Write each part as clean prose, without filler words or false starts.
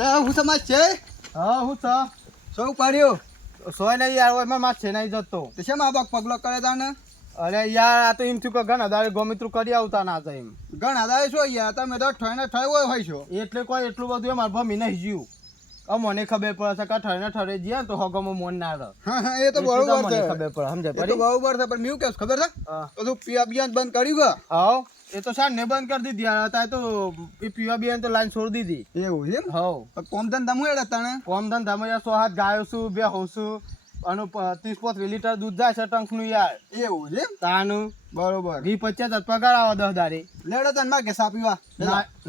અરે હું સમાજ છે હા હું છ સૌ પાડ્યો સોય નહીં યાર એમાં માছ છે નહીં જતો તો શેમ આ પગલો કરે તાને અરે યાર આ તો એમ થયું કે ઘણા દાડે ગોમિત્રું કરી આવતા ના હતા એમ ઘણા દાય છો યાર તમે તો ઠઈને ઠાયો હોય છો એટલે કોઈ એટલું બધું મારે ભમી નહીં જીવ મને ખબર પડે છે કે ઠરે ઠરે જીયા તો હગમો મન ના રહે હા એ તો બરોબર છે ખબર પડે સમજે એ તો બરોબર છે પણ મેં કેસ ખબર છે તો તું પીવા બિયાન બંધ કર્યું કે હા એ તો શાક ને બંધ કરી દીધી યાર અત્યારે તો એ પીવા બિયાન તો લાઈન છોડી દીધી એવું છે હા કોમ ધંધા મુએ તને કોમ ધંધામાં યાર 100 હાથ ગાયો છું બે હોઉં છું અને 30-35 લીટર દૂધ જાય છે ટંકનું યાર એવું છે તાનું બરોબર 20-25 પગાર આવે 10 દાડે લેડો તને માં કે સા પીવા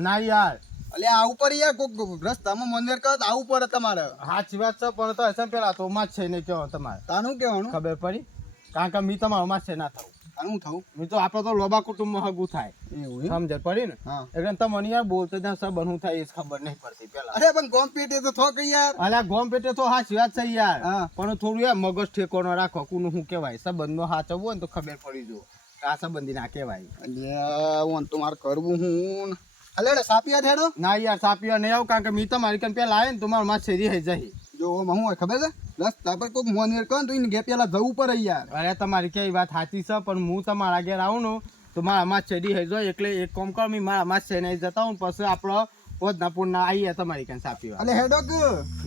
ના યાર અલે આ ઉપર યાર કોક રસ્તામાં મંદિર કર આ ઉપર તમારે સાચી વાત છે પણ તો હશે પેલા તો માં છે નહીં કેવો તમારે તાનું કેવાનું ખબર પડી કારણ કે મી તમારો માં છે ના થવું તાનું થવું મી તો આપણે તો લોબા કુટુંબમાં હગું થાય એવું સમજ પડી ને હા એટલે તમને યાર બોલતે ત્યાં સબ બનવું થાય એ ખબર નહીં પડતી પેલા અરે પણ કોમ્પિટ તો થોક યાર અલ્યા ગોમ પેટે તો સાચી વાત છે યાર હા પણ થોડું યાર મગજ ઠેકોનો રાખો કુનું શું કહેવાય સંબંધનો સાચવવો હોય ને તો ખબર પડી જો આ સંબંધી ના કહેવાય અલ્યા હું તો મારે કરવું હું અલે સાપિયા થેડો ના યાર સાપીવા નહીં આવું કારણ કે મી તમારી કન પેલા આવે ને તો મારા માં શેરી હઈ જાય જો હું હોય ખબર છે રસ્તા પર કોક મોનવેર કર તો એને ગે પેલા જવું પડે યાર અરે તમારી કઈ વાત સાચી છે પણ હું તમારા ઘેર આવું ને તો મારા માં શેરી હઈ જાય એટલે એક કામ કર મી મારા માં શેરી નહીં જતા હું પછી આપણો પોતનાપુર ના આવીએ તમારી કન સાપીવા અલે હેડો કે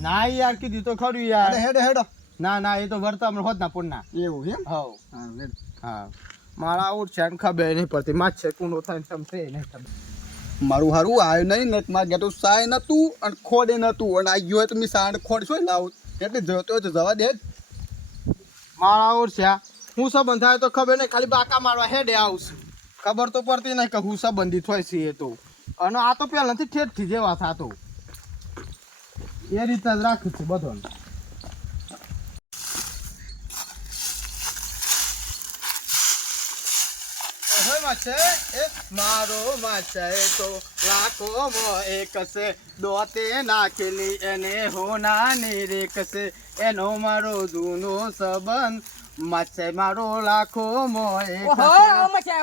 ના યાર કીધું તો ખરું યાર અલે હેડો હેડો ના ના એ તો વર્તા આપણે હોદનાપુર ના એવું એમ હવ હા લેડ હા મારા આવું છે ને ખબર નહીં પડતી માં છે કુનો થાય ને સમશે નહીં ખબર મારું હારું આવ્યું નહીં ને મારે ગેટો સાય નતું અને ખોડે નતું અને આ ગયો તો મેં સાંડ ખોડ છો લાવું એટલે જતો તો જવા દે મારા ઓરછા હું સંબંધ થાય તો ખબર નહીં ખાલી બાકા મારવા હેડે આવશું ખબર તો પડતી નહીં કે હું સંબંધિત હોય છે એ તો અને આ તો પહેલાંથી ઠેઠથી જેવા થતો એ રીતે જ રાખું છું બધો મારો માછે તો લાખોમાં એક છે દોતે નાખેલી એને હોનાની રેક છે એનો મારો જૂનો સંબંધ માછે મારો લાખોમાં એક છે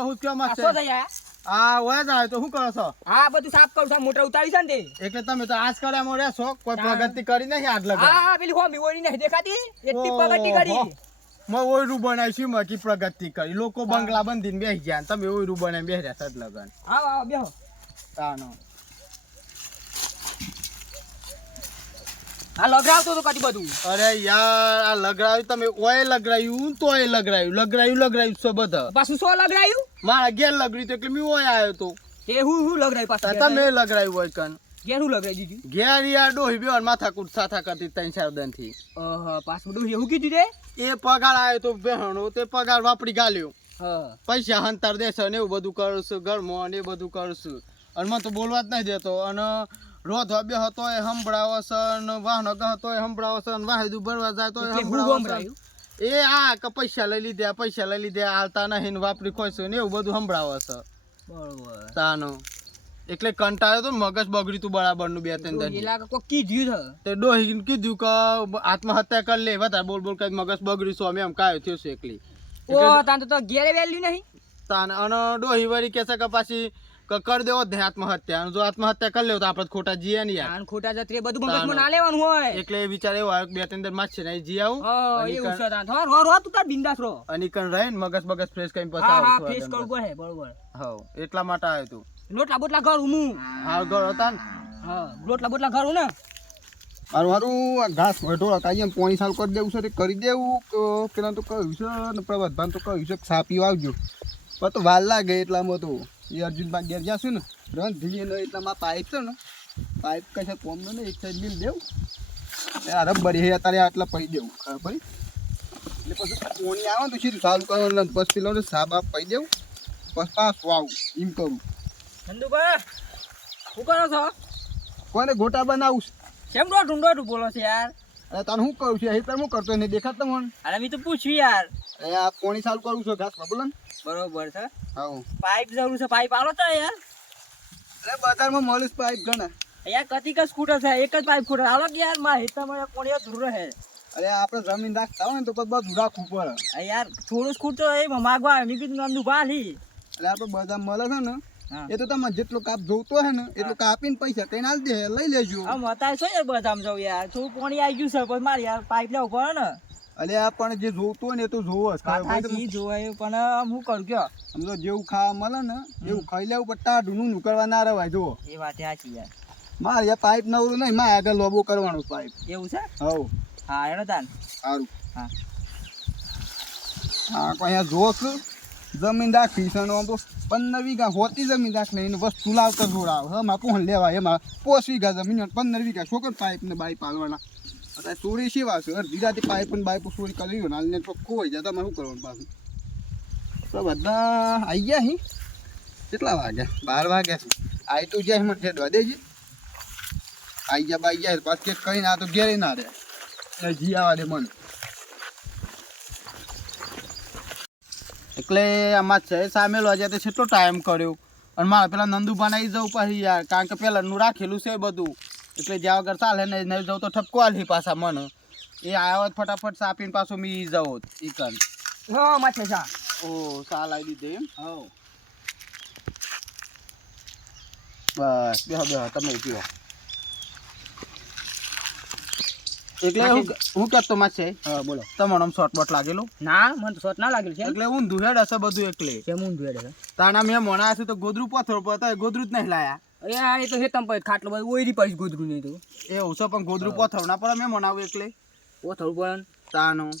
હું કયો માછે આ ઓય જાય તો શું કરો છો હા બધું સાફ કરું છું મોટર ઉતારી છે ને એટલે તમે તો આજ કર્યામાં રહેશો કોઈ પ્રગતિ કરી નહીં આજ લગા હા પેલી હોમી ઓળી નહીં દેખાતી એટલી પ્રગતિ કરી મેં ઓયરું બનાવીશું મેં કી પ્રગતિ કરી લોકો બંગલા બંધીને બેસી ગયા તમે ઓયરું બનાવીને બેસી રહ્યા સદ લગન આવો આવો બેહો તાનો આ લગરાવતો તો કદી બધું અરે યાર આ લગરાયું તમે ઓય લગરાયું તોય લગરાયું છો બધા પાછું શું લગરાયું મારા ઘેર લગડ્યું તો એટલે મેં ઓય આવ્યો તો તે હું લગરાયું પાછું તમે લગરાયું હોય કન ઘેર હું લગરાઈ દીધું ઘેર યાર ડોહી બેન માથા કૂટ સાથા કરતી 3-4 દિન થી પાછું બધું એવું કીધું રે એ પગાર આવ્યો તો બહેણો તે પગાર વાપરી ગાલ્યો હા પૈસા હંતાર દેશે ને એવું બધું કરું છું ઘરમાં ને એ બધું કરું છું અને મને તો બોલવા જ નહીં દેતો અને રોધ બે હતો એ સંભળાવો છે અને વાહનો હતો એ સંભળાવો છે અને વાહદું ભરવા જાય તો એ સંભળાવો એ આ કે પૈસા લઈ લીધા હાલતા નહીં વાપરી ખોઈશું ને એવું બધું સંભળાવો છે બરોબર તાનો એટલે કંટાળ્યો તો મગજ બગડ્યું તું બરાબર નું 2-3 દિન એલા કોઈ કીધું તે ડોહીને કીધું કે આત્મહત્યા કરી લે વધારે બોલ કરી મગજ બગડ્યું છું અમે એમ કાયો થયો છે એકલી ઓ તાન તો ઘેરે વેલ્યુ નહીં તાન અને ડોહી વળી કે છે કે પાછી કરી દેવો દે આત્મહત્યા જો આત્મહત્યા કરી લેવો તો આપણે ખોટા જીયા ને યાર ખોટા જત્રે બધું મગજમાં ના લેવાનું હોય એટલે એ વિચાર એવો આવ્યો 2-3 દિન માં છે ને જી આવું એવું છે તાન હો તું તાર બિંદાસ રહો અને કણ રહે ને મગજ ફ્રેશ કરીને પછી હા ફેસ કરવું પડે બરોબર હા એટલા માટે આવ્યો તું લોટલા બોટલા ઘર હું હાલ ઘર હતા ને હા લોટલા બોટલા ઘર હું ને મારું ઘાસ વઢો કાંઈ એમ પોણી સાલ કરી દેવું છે તે કરી દેવું પેલા તો કહ્યું છે ને પ્રભાતભાન તો કહ્યું છે સા પીવા આવજો પણ તો વાર લાગે એટલામાં તો એ અર્જુનભાઈ ઘેર જશું ને રન ધીએ ને એટલામાં પાઇપ છે ને પાઇપ કશે કોમનો ને એક સાઈડ બિલ દેવું આ રબરી હે અત્યારે આટલા પડી દેવું ખબર એટલે પછી પોણી આવે ને તો સીધું સારું કરવાનું પછી પેલો સાબ આપ પડી દેવું પછી પાછું આવું એમ કરું ચંદુભાઈ શું કરો છો કોને ગોટા બનાવું કેમ ડોટું બોલો છે યાર અરે તને શું કરું છું અહીં હું કરતો નહીં દેખાતો મને અરે મેં તો પૂછ્યું યાર એ આ પોણી સારું કરું છું ઘાસ બોલો ને બરોબર છે હા પાઇપ જરૂર છે પાઇપ આલો તો યાર અરે બજારમાં મળીશ પાઇપ ઘણા યાર કતી ક સ્કૂટર છે એક જ પાઇપ સ્કૂટર આલો કે યાર માં હિતા મને કોણી જરૂર હે અરે આપણે જમીન રાખતા હોય ને તો બધું રાખવું પડે યાર થોડું સ્કૂટર એ માગવા મેં કીધું નંદુ ભાલી એટલે આપણે બજાર મળે છે ને હા. એ તો તમે જેટલો કાપ જોતો હે ને એટલો કાપીને પૈસા તેને આલ દે લઈ લેજો. આમ અત્યારે શું યાર બધા આમ જાઉં યાર થોડું પાણી આવી ગયું છે પણ મારે યાર પાઇપ લેવું પડે ને અલે આ પણ જે જોતું હોય ને એ તો જોવો જ. વાત સાચી જોવાય પણ આમ હું કરું કયો સમજો જેવું ખાવા મળે ને એવું ખાઈ લેવું પણ ટાઢું નું કરવા ના રવાય. જુઓ એ વાત સાચી યાર મારે યાર પાઇપ નવરું નહીં, મારે આગળ લોબો કરવાનું પાઇપ. એવું છે હવ હા એનો તાન સારું. હા હા કોઈ અહીંયા જોશ જમીન રાખી છે આમ તો 15 વીઘા હોતી જમીન રાખી એને વસ્તુ લાવતા જોડાવ એમાં કોણ લેવાય. એમાં 5 વીઘા જમીન 15 વીઘા છોકર પાઇપ ને બાઈપ પાલવાના. અત્યારે ચોરી સેવા છે ધીરાથી પાઇપ ને બાઈપ ચોરી કરી ને હાલને ચોખ્ખું હોય જાય તમારે શું કરવાનું પાછું. તો બધા આવી ગયા હી કેટલા વાગ્યા 12 વાગ્યા છે. આવી તો જાય મને ઠેડવા દેજે. આવી ગયા બાઈ ગયા પાછું કેક કરીને આ તો ઘેરે ના રહે જી આવા દે મને. એટલે આમાં છે સામેલો આજે તો કેટલો ટાઈમ કર્યો અને મારે પેલા નંદુ બનાવી જવું પછી યાર કારણ કે પેલાનું રાખેલું છે બધું એટલે જ્યાં વગર ચાલે ને નહીં જવું તો ઠપકો આલી પાછા મને એ આવ્યો જ ફટાફટ સાપીને પાછો મી જવો ઈ કન. હા માથે સા ઓ સા લાવી દીધી એમ. હવ બસ બેહો બેહો તમે પીવો. એટલે હું કહેતો માં છે હા બોલો તમારો આમ શોર્ટ બોટ લાગેલો ના મને તો શોટ ના લાગેલું છે એટલે હું દુહેડ હશે બધું એટલે કેમ ઊંઘ ભેડે છે તાના મેં મોણા હશે તો ગોદરું પથ્થર પર ગોદરું જ નહીં લાયા યાર એ તો હેતમ પર ખાટલો બધું ઓયરી પડી ગોદરું નહીં તો એવું છે પણ ગોદરું પથ્થર ના પર મેં મોનાવું એટલે ઓ થોડું પણ તાનું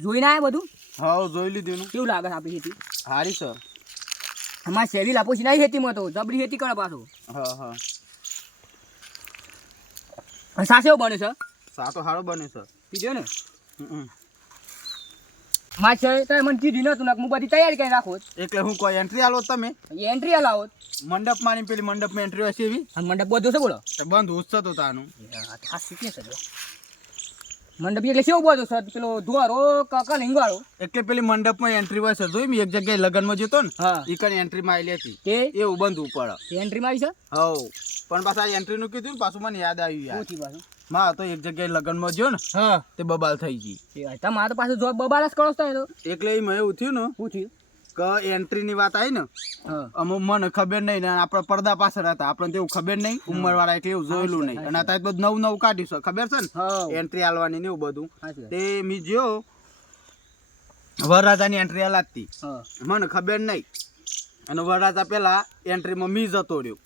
જોઈને આયા બધું હા જોઈ લીધું નું કેવું લાગે છે આપણી ખેતી હારી સર અમારે શેરી લાપોસી નહીં ખેતીમાં તો જબરી ખેતી કરે પાછો હા હા સાસે એવું બને છે સાતો સારો બને સર પીધો ને મારે છે તમે મને કીધું નતું ને હું બધી તૈયારી કરી રાખો એટલે હું કોઈ એન્ટ્રી આલો તમે એન્ટ્રી હલાવો મંડપ માની પેલી મંડપ માં એન્ટ્રી હશે એવી મંડપ બધો છે બોલો તો બંધ ઉત્સવ તો તાનું આ શીખે છે મંડપ એટલે કેવું બધું છે પેલો ધોરો કાકા લીંગવાળો એટલે પેલી મંડપ માં એન્ટ્રી હોય છે જોઈ મેં એક જગ્યાએ લગ્ન માં જતો ને હા ઈ કઈ એન્ટ્રી માં આવેલી હતી તે એવું બંધ પડે એન્ટ્રી માં આવી છે હવ પણ પાછા એન્ટ્રી નું કીધું ને પાછું મને યાદ આવ્યું યાર પૂછી પાછું માં તો એક જગ્યાએ લગ્ન માં ગયો ને હા તે બબાલ થઈ ગઈ તમારે તો પાછું જોબ બબારસ કરો છો તો એટલે એમાં એવું થયું ને પૂછ્યું કે એન્ટ્રી ની વાત આવી ને હા અમુક મને ખબર નહીં ને આપણા પડદા પાછળ હતા આપણને તેવું ખબર નહીં ઉંમર વાળા એટલે એવું જોયેલું નહીં અને અત્યારે બધું નવું નવું કાઢ્યું છે ખબર છે ને હા એન્ટ્રી આલવાની ને એવું બધું સાચી વાત. તે મી જો વરરાજાની એન્ટ્રી આલાતી હા મને ખબર નહીં અને વરરાજા પેલા એન્ટ્રીમાં મી જતો રહ્યો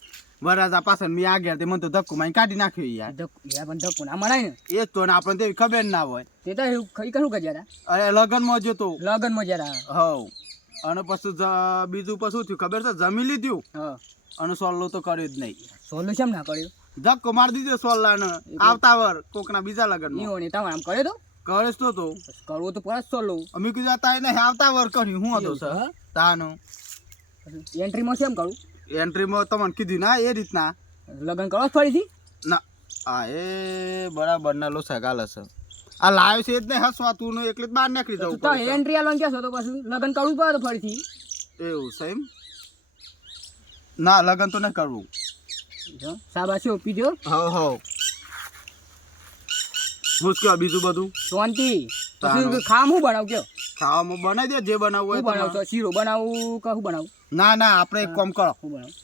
વરરાજા પાછળ મી આગળ તે મને તો ધક્કો મારી કાઢી નાખ્યો યાર યાર પણ ધક્કો ના મરાય ને એ જ તો ને આપણને તેવી ખબર ના હોય તે તો એવું કઈ કશું કર્યા અરે લગ્નમાં જતો લગનમાં જરા હવ અને પછી બીજું પછી શું થયું ખબર છે જમી લીધું હા અને સોલ્લો તો કર્યો જ નહીં સોલ્યુશન ના કર્યું ધક્કો મારી દીધો સોલ્લાને આવતા વર કોકના બીજા લગ્નમાં ઈઓ ને તમે આમ કર્યો તો કરે તો કરવો તો પડે સોલ્લો અમે કીધું આ તારે નહીં આવતા વર કર્યું હું હતો સર હા? તાનું એન્ટ્રીમાં કેમ કરું એન્ટ્રીમાં તમને કીધું ના એ રીતના લગ્ન કરો ફરીથી ના હા એ બરાબર ના લો સગાલ હશે આ લાવ્યો છે જ નહીં હસવાતું ને એટલે જ બહાર નીકળી જવું તો પડે એન્ટ્રી આલવાનું કહેશો તો પછી લગ્ન કરવું પડે ફરીથી એવું છે એમ ના લગ્ન તો નહીં કરવું સાબાસી ઓપી દો હવ હવ હું જ કહો બીજું બધું શાંતિ તાનું. પછી ખામ હું બનાવું કયો ખાવામાં બનાવી દે જે બનાવવું હું હોય બનાવું તમારે. તો શીરો બનાવું કે હું બનાવું ના ના આપણે એક કામ કરો હું બનાવું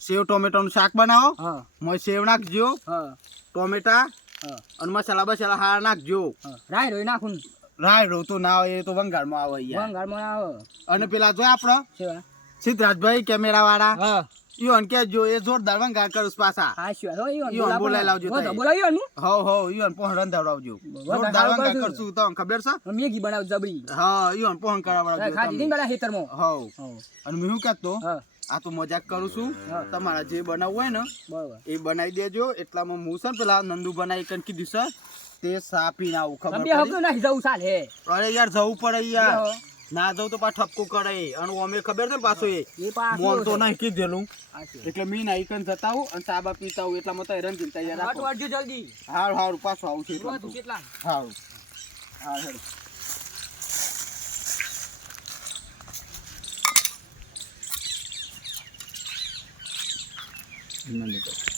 સેવ ટોમેટોનું શાક બનાવો હા મોય સેવ નાખજો હા ટોમેટા હા અને મસાલા બસાલા હારા નાખજો હા રાય રોઈ નાખું રાય રોતો ના આવે એ તો વંગારમાં આવે યાર વંગાળમાં આવે અને પેલા જો આપણો સેવા સિદ્ધરાજભાઈ કેમેરા વાળા હા ઈવન કે જો એ જોરદાર વંગાર કરું પાછા હા શું હો ઈવન ઈવન બોલાવી લાવજો તઈ. બોલાવ્યો ને હવ હવ ઈવન પોહણ રંધાવડાવજો જોરદાર સારું વંગાર કરશું. કરશું તમને ખબર છે મેગી બનાવ જબરી હા ઈવન પોહણ કરાવડાવજો ખાધી તમે. ને પેલા ખેતરમાં હવ અને હું શું કહેતો હા આ તો મજાક કરું છું હા. તમારા જે બનાવવું હોય ને બરોબર એ બનાવી દેજો એટલામાં હું છે ને પેલા નંદુ બનાવી કન કીધું છે તે સાપીને આવું ખબર તમે પડી? હકલું નાખી જવું ચાલે અરે યાર જવું પડે યાર બેહો. ના જવું તો પાછું ઠપકો કરે અને અમે ખબર છે ને પાછો એ એ પાછું મોન તો છે. નહીં કીધેલું સાચું. એટલે મી ના ઈકન જતા આવું અને સાબા પીતા આવું એટલામાં તો રંગીન તૈયાર હટ રાખો વળજો જલ્દી હારું હારું પાછું આવું છે જોવા તું કેટલા હારું હા હેડો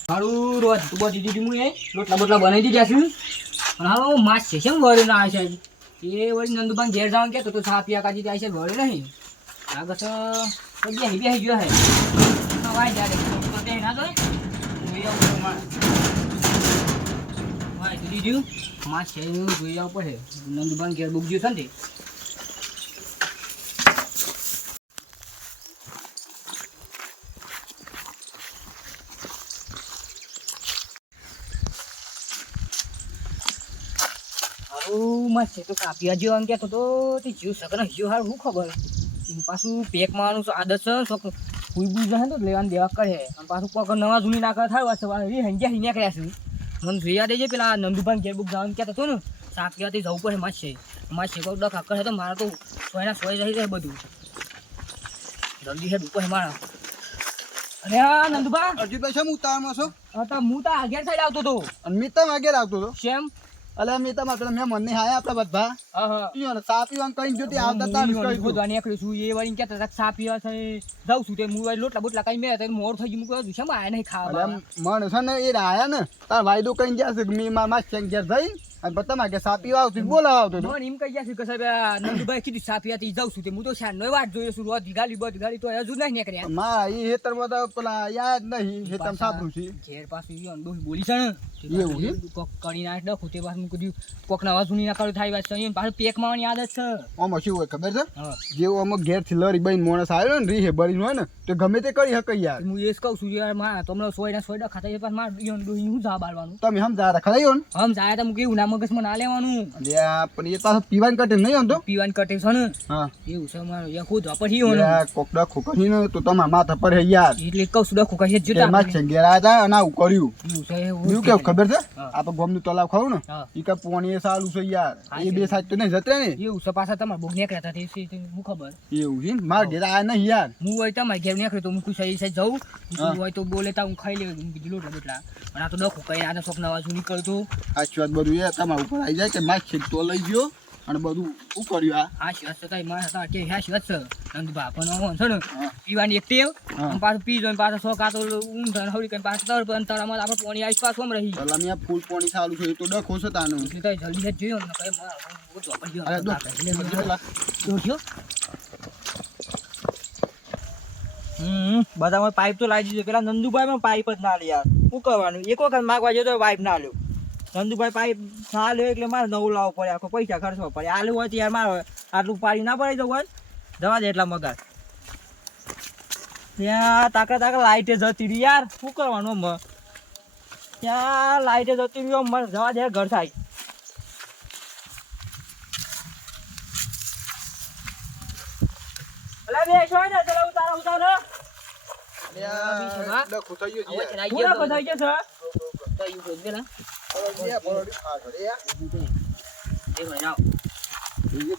મારું રોજ તું બધી દીધી હું એ રોટલા બોટલા બનાવી દીધા છું અને હવે હું માસ છે કેમ વળ્યો ના આવે છે એ વળી નંદુભાઈ ઘેર જવાનું કહેતો તો સા પીયા કાજી જાય છે વળ્યો નહીં આગળ તો બેહી ગયો હે વાય જાડે તો તે ના તો જોઈ આવું માં વાય દીધું માં છે જોઈ આવું પડે નંદુબાન ઘેર બુક જ્યું છે ને માં છે તો કાપિયા જેવો એમ કહેતો તો તે જીવ સગન જીવ હાર હું ખબર પાછું પેક મારવાનું આદત છે શોખ કોઈ બી જાય તો લેવાનું દેવા કરે અને પાછું કોક નવા જૂની નાખા થાય સવારે હંગ્યા નીકળ્યા છે મને જોયા દેજે પેલા નંદુભાઈ ઘેર બુક જવાનું કહેતો હતો ને સાત કહેવાથી જવું પડે માસ છે કોઈ ડખ આકર તો મારે તો સોયના સોય રહી જાય બધું જલ્દી હેડ ઉપર મારા અરે હા નંદુભા અર્જુનભાઈ શેમ ઉતાવળમાં છો? તો હું તો આગળ સાઈડ આવતો હતો અને મિતમ આગળ આવતો હતો. શેમ અલે મિતમ આપણે મેં મને હાયા આપણા બધા હા હા ઈયો ને સા પીવાનું કઈ જોતી આવતા તા ને કહી દઉં. નીકળ્યું છું એ વાળી કહેતા હતા સા પીવા છે જાઉં છું તે હું લોટલા બોટલા કઈ મેં મોર થઈ ગયું મૂકવા શેમ આયા નહીં ખાવા મને છે ને એ આયા ને તાર વાયદો કઈ ગયા છે કે મી માર ઘેર જઈ અને પછી તમારે સા પીવા આવતું બોલાવા આવતો હતો. મને એમ કહી ગયા છે કે સાહેબ નંદુભાઈ કીધું સા પીવાથી જાઉં છું તે હું તો શાનનો વાટ જોઈએ છું રોજ ગાલી તો હજુ નહીં નીકળ્યા મારા એ હેતરમાં તો પેલા યાદ નહીં હેતમ સાપરું છે ઘેર પાછું ઈ અંદો બોલી છે ને એવું છે? કોક કરી ના ડખું તે પાછું કીધું કોક નવા જૂની ના કરું થાય વાત છે એને પાછું પેક મારવાની આદત છે આમાં શું હોય ખબર છે? હા જેવું અમુક ઘેરથી લરી બહીને માણસ આવ્યો ને રીહે બળીને હોય ને તો ગમે તે કરી શકે યાર. હું એ જ કહું છું યાર માં તમને સોય ના સોય ડખા થાય પાછું માર હું જા બાળવાનું તમે સમજા રાખા રહ્યો ને હમ જાય તો કેવું ના મગજમાં ના લેવાનું અલ્યા પણ એ પાછો પીવાની કટે નહીં આમતો. પીવાની કટે છે ને હા એવું છે મારું યા ખુદ વાપરી હોને યાર કોક ડખો કરીને તો તમારા માથા પર હે યાર. એટલે કહું છું ડખું કશે જોતા એમાં જ છે ઘેર આવ્યા હતા અને આવું કર્યું. એવું છે એવું કેવું ખબર છે? હા. આપણે ગોમનું તલાવ ખાવું ને હા. એ કે પોણી એ સારું છે યાર. એ બે સાઈડ તો નહીં જતરે ને. એવું છે પાછા તમારે બહુ નીકળ્યા હતા તે હું ખબર એવું છે ને મારા ઘેર આયા નહીં યાર. હું હોય તમારે ઘેર નીકળ્યો તો હું ખુશ થઈ જઉં હા. હોય તો બોલે તા હું ખાઈ લે બીજું લોટલા બોટલા પણ આ તો ડખું કઈ આને શોખ નવા જૂની કરતું સાચી વાત બધું એ તમારા ઉપર આવી જાય કે માછ છે તો લઈ ગયો અને બધું શું કર્યું આ. હા શિવત છે તારી મારે હતા કે હા શિવત છે નંદુભા પણ છે ને હા. પીવાની એક ટેવ હા. અને પાછું પી જાય પાછો શોખ આ તો ઊંઘ હવડી કરીને પાછું તર પણ તળામાં આપણે પોણી આવીશ પાછું આમ રહી પેલા મેં ફૂલ પોણી સારું છે એ તો ડખો છે તાનું. એટલે તો જલ્દી જ જોયો ને કઈ બહુ ચોપડી ગયો અરે દો, પેલા જોજો બધામાં પાઇપ તો લાવી દીધો પેલા નંદુભાઈ પાઇપ જ ના લે યાર શું કરવાનું એક વખત માગવા જતો પાઇપ ના લ્યો નંદુભાઈ પાઇપ ના લ્યો એટલે મારે નવું લાવવું પડે આખો પૈસા ખર્ચવા પડે આલું હોય તો યાર મારે આટલું પાડી ના પડી જવું હોય જવા દે એટલા મગાર ત્યાં તાકા લાઇટે જતી રહી યાર શું કરવાનું આમ ત્યાં લાઇટે જતી રહ્યું મને જવા દે ઘર થાય અલા બે છો ને ચલો ઉતારો અલ્યા, ડખો થઈ ગયો છે યાર. પૂરા બધા ગયા છે અલ્યા, બરોડી ફાટ રે યાર. એ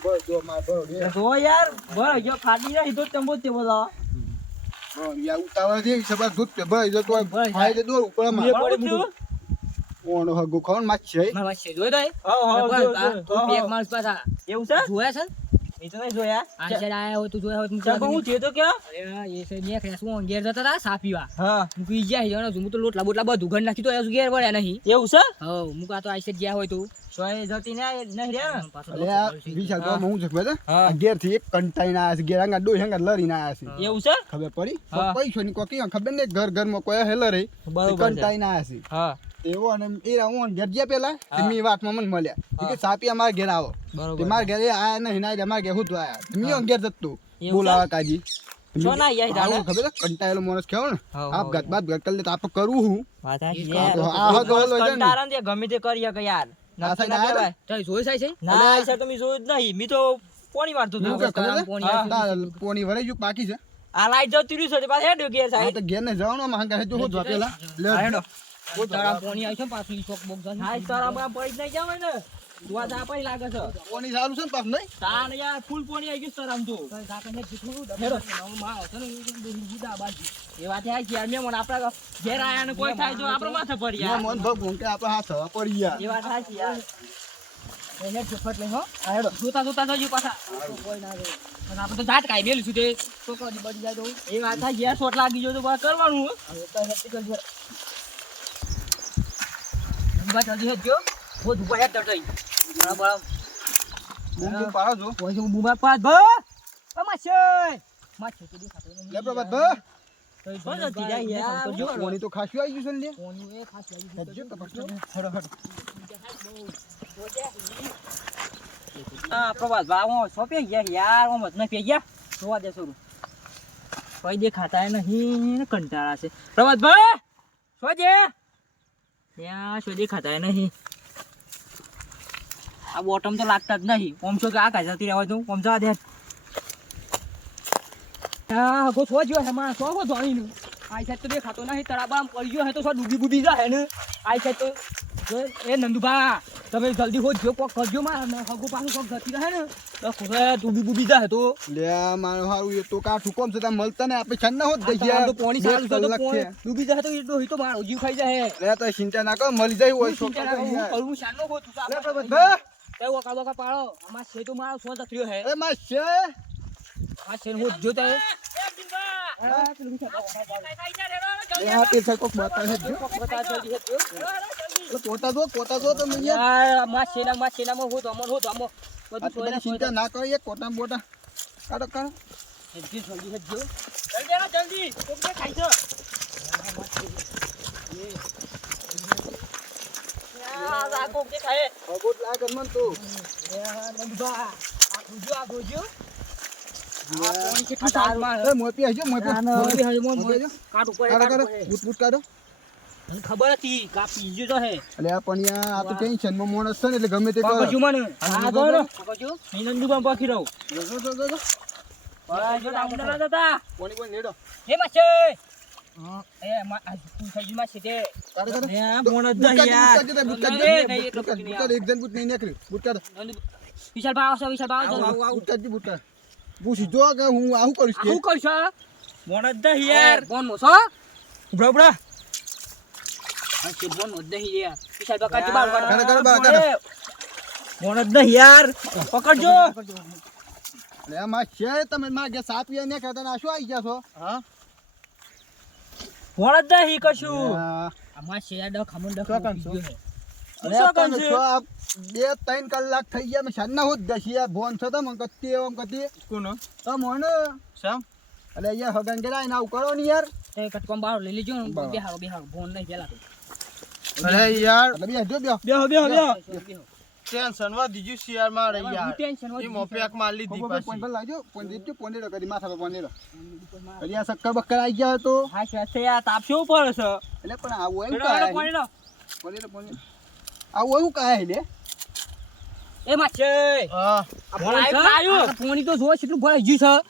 બરોડી માર બરોડી. તો યાર બરો જો ફાટી જાય તો તંબો તે બોલા યાર ઉતાવળ જેવી છે બસ દૂધ પે ભરાઈ જતો હોય ફાઈ દે દોર ઉપર માં. ઓનો હગો ખાવાનું માછ છે. મારા છે જોઈ દઈ એક માણસ પાછા એવું છે જોયા છે એ તો નહીં જોયા આ સાઈડ આયા હોય તો જોયા હોય તો ચાલ હું છે તો કે અરે એ સાઈડ નીકળ્યા શું ઘેર જતા હતા સા પીવા હા મૂકી ગયા છે હું તો લોટલા બોટલા બધું ઘર નાખી તો હજુ ઘેર વળ્યા નહીં એવું છે હવ મુકા તો આ સાઈડ ગયા હોય તો સોય જતી ને નહીં રે પાછો અલ્યા, વિશાલ ગામમાં હું છે ખબર છે? હા. આ ઘેરથી એક કંટાઈને આયા છે ઘેર આંગા ડોઈ આંગા લરીને આયા છે. એવું છે ખબર પડી? હા. પૈસો ની કોઈ ખબર નહીં ઘર ઘરમાં કોઈ હેલે રહી બરોબર છે. કંટાઈને આયા છે. હા એવો અને એ હું ઘેર ગયા પેલા હા. મી વાતમાં મને મળ્યા ઈ કે સાપી અમારા ઘેર આવો બરોબર તે મારા ઘેર એ આયા નહીં ના અમારા ઘેર હું તો આયા મી ઘેર જતો એવું બોલાવા કાજી છો ના યાર આવું દાદા ખબર છે કંટાળેલો માણસ કેવો ને હા, આપ હા. ગત બાત ગત કરી લે તો આપણે કરવું હું વાત સાચી એ યાર. આ હતો ઓલો છે ને. કંટાળા ને તે ગમે તે કરીએ કે યાર આ નક્કી સાઈડ ના આયા કહેવાય. ચાલ જોઈ સાઈ છે ના સર તમે જોયું જ નહીં મી તો પોણી મારતો હું હતો કે ખબર છે? પોણી હા, તાર પોણી ભરાઈ ગયું બાકી છે આ લાઈટ જતી રહ્યું છે તે પાછા હેડ્યો ઘેર આ સાહેબ તો ઘેર ને જવાનું આમાં હંગારે જો હું જો પેલા લે હા, હેડો. તારા પોણી આવી છે ને પાછું ઈ ચોક બોક જાય હા તારા પડી નહીં જાવ ને તું આ પડી લાગે છે પોણી સારું છે ને પાછું નહીં તાન યાર ફૂલ પોણી આવી ગયું તારામ તો એ વાત આ છે યાર મેં આપણા ઘેર આયા ને કોઈ થાય તો આપણે માથે પડી ના યાર મન ભગવું કે આપણે હાથ હવા પડી ગયા એ વાત સાચી યાર જોતા જોતા જજો પાછા કોઈ ના રહે. અને આપણે તો જાત કાંઈ મેલું છું તે છોકરાની બળી જાય તો એ વાત સાચી યાર શોટ લાગી ગયો તો બહાર કરવાનું હો. હવે તો નથી કરજો. રંગવા જલ્દી હેડજો. બહુ ધૂપા હેડ તરતઈ. બરાબર. બૂમ બૂમ પાડો છો કોઈ શું બુમા પાસ ભ અમાશે માછે તો દેખાતો નહીં. લે પ્રભાતભાઈ તો એ કોણ હતી યાર? ને સંકોચો. પોણી તો ખાસું આવી ગયું છે ને લે કોનું એ ખાસ આવી ગયું. હેડજો તો પછી હડો હડ હા પ્રભાત ભાઈ સોંપે ગયા યાર ઓમ જ નહીં ગયા જોવા દે શરૂ કોઈ દેખાતા નહીં ને કંટાળા છે પ્રભાતભાઈ શોજે ત્યાં શું દેખાતા નહીં આ બોટમ તો લાગતા જ નહીં ઓમ છો કે આ કાઢી જતી રહેવા તું ઓમ જવા દે હા ગો સો જો હે માં સો ગો ધોણીનું આઈ સાઈડ તો દેખાતો નહીં તળાબામ પડી ગયો હે તો સો ડૂબી જાય ને આઈ સાઈડ તો જો એ નંદુભા તમે જલ્દી હોજો કોક કરજો માં હગો પાછું કોક જતી રહે ને તો ખોરે ડૂબી જાય તો લે મારો હારું એ તો કાઠું કોમ છે તમે મળતા ને આપણે છન્ના હોત દઈ આ તો પોણી સારું છે તો પોણી ડૂબી જાય તો એ તો મારો જીવ ખાઈ જાય લે તો ચિંતા ના કરો મળી જાય હોય હું ચિંતા ના કરું, હું કરું શાનો હો તું લે પ્રભાતભાઈ તે વકા વકા પાડો આમાં છે તો મારો સો તત્રીઓ હે એ માં છે આ છે હું જો તે એ હા તે છે કોક બતા છે જો બતા જલ્દી હે એટલે કોટા જો તમે યાર યાર માં છેના માં હો તો અમર બધું આ સોયના તમે ચિંતા ના કરો એ કોટા બોટા કાઢો કાઢો જલ્દી હેજો જલ્દી કોક દે ખાઈ છો આ કોક દે ખાય અગોટ લાગે મન તો નંદુભા આ ગોજો આ પોણી કેટલું સારું માં એ મોપી આજો મોપી મોપી હજુ મોપી આજો કાટ ઉપર કાઢો કાઢો બૂટ કાઢો મને ખબર હતી કા પીજો તો હે એટલે આ પણ યા આ તો ટેન્શન માં મોણસ છે ને એટલે ગમે તે કરો પકડજો મને આ ગોરો પકડજો નંદુબા પાખી રહો જો ડાઉન દાદા કોની કોઈ નેડો હે માછે એ માં આ તું થઈ માં છે તે કાઢો કાઢો એ આ મોણ જ નહીં યાર બૂટ એક જણ બૂટ નહીં નીકળ્યું બૂટ કાઢો વિશાલ ભાવ છે વિશાલ ભાવ બૂટ કાઢજો બૂટ કાઢ પૂછી જો કે હું આવું કરીશ કે હું કરશો મોણ જ નહીં યાર બોન મોસો ઉભરા ઉભરા આ છે બોન દહી યાર વિશાલ ભાવ કાઢી બાર કાઢો કાઢો બાર કાઢો મોણ જ નહીં યાર પકડજો એટલે આમાં છે તમે માં કે સાપીએ ને કહેતા ના શું આવી ગયા છો હા મોણ જ નહીં કશું આમાં છે આ ડખ હમણ શું કામ ડખ છો? પીજો હે અરે તમે છો આ 2-3 કલાક થઈ ગયા મેં સાંજના હોત દસી યાર ફોન છો તમે કતી એમ કતી કોનો તમોને શામ એટલે યાર હગન ગરાય ના કરો ને યાર તે કટકોમ બાર લઈ લેજો ને બેહારો બોન નહીં પેલા તો અરે યાર એટલે બે જો બે બેહો ટેન્શન માં દીજુ શિયાર મારે યાર ટેન્શન એ મોપેક માર લીધી પોઈન્ટ પાછી પર લાવજો પોઈન્ટ દેજો પોઈન્ટ દેજો કદી માથા પર પોઈન્ટ દેજો એટલે આ સક્કર બક્કર આવી ગયા તો હા છે યાર તાપ શું પડે છે એટલે પણ આવું એવું હેડો કાય પાણી લો પોઈન્ટ આવું એવું કાય લે એ માછે હા આ પોણી તો જો કેટલું ભરાઈ ગયું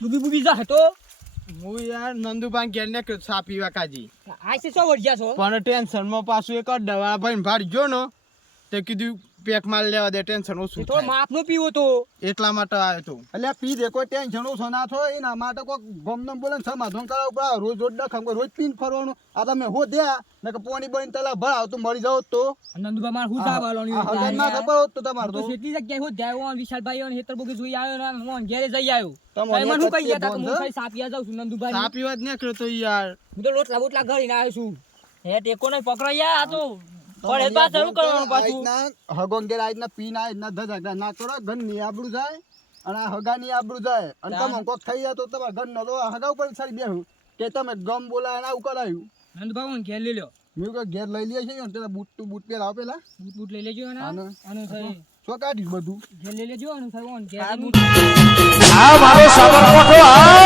છે ડૂબી જા તો હું યાર નંદુભાઈ ઘેર ને સા પીવા કાજી આ છે સો વળ્યા છો પણ ટેન્શન માં પાછું એક દવા ભાઈ ભાડી ગયો ને તે કીધું પેક માલ લેવા દે ટેન્શન ઓછું તો થાય માપ નો પીવો તો એટલા માટે આવ્યો તો એટલે પી દે કોઈ ટેન્શન ઓછો ના થો એના માટે કોઈ ગમનમ બોલે ને સમાધાન કરાવ રોજ રોજ ડખમ રોજ પીન ફરવાનું આ તમે હો દ્યા ને કે પોણી બની તલા ભરાવ તો મરી જાવ તો નંદુબા માર હું દાવાલોની આ હગન ના ખબર હોત તો તમારે તો તો કેટલી જગ્યાએ હો જાય વિશાલભાઈ અને હેતર બોગે જોઈ આવ્યો ને હું ઘેરે જઈ આવ્યો તમને મને હું કહી કચ્ચે ગયા તા બોંધ, હું ખાઈ સાપિયા જાઉં છું સા નંદુભાઈ પીવા જ નીકળ્યો તો યાર હું તો લોટલા ઘડીને આવ્યો છું હે ટેકો નહીં પકડાયા આ તો પડે બા શરૂ કરવાનું પાછું હગોન ઘેર આજના પીન આજના ધજા ના કરો ઘર ની આબરૂ જાય અને આ હગા ની આબરૂ જાય અને તમે કોક થઈ જાય તો તમારા ઘર નો તો હગા ઉપર સારી બેહું કે તમે ગમ બોલાય ને આવું કરાયું નંદુભાઈ ઘેર લઈ લો મેં કહ્યું ઘેર લઈ લઈએ છે ને બૂટ તું બૂટ પેલા પેલા બૂટ લઈ લેજો અને આને અને થઈ શું કાઢીશ બધું ઘેર લઈ લેજો અને થઈ ઘેર આ જઈને બૂટ આ મારો સાબરકોઠો આ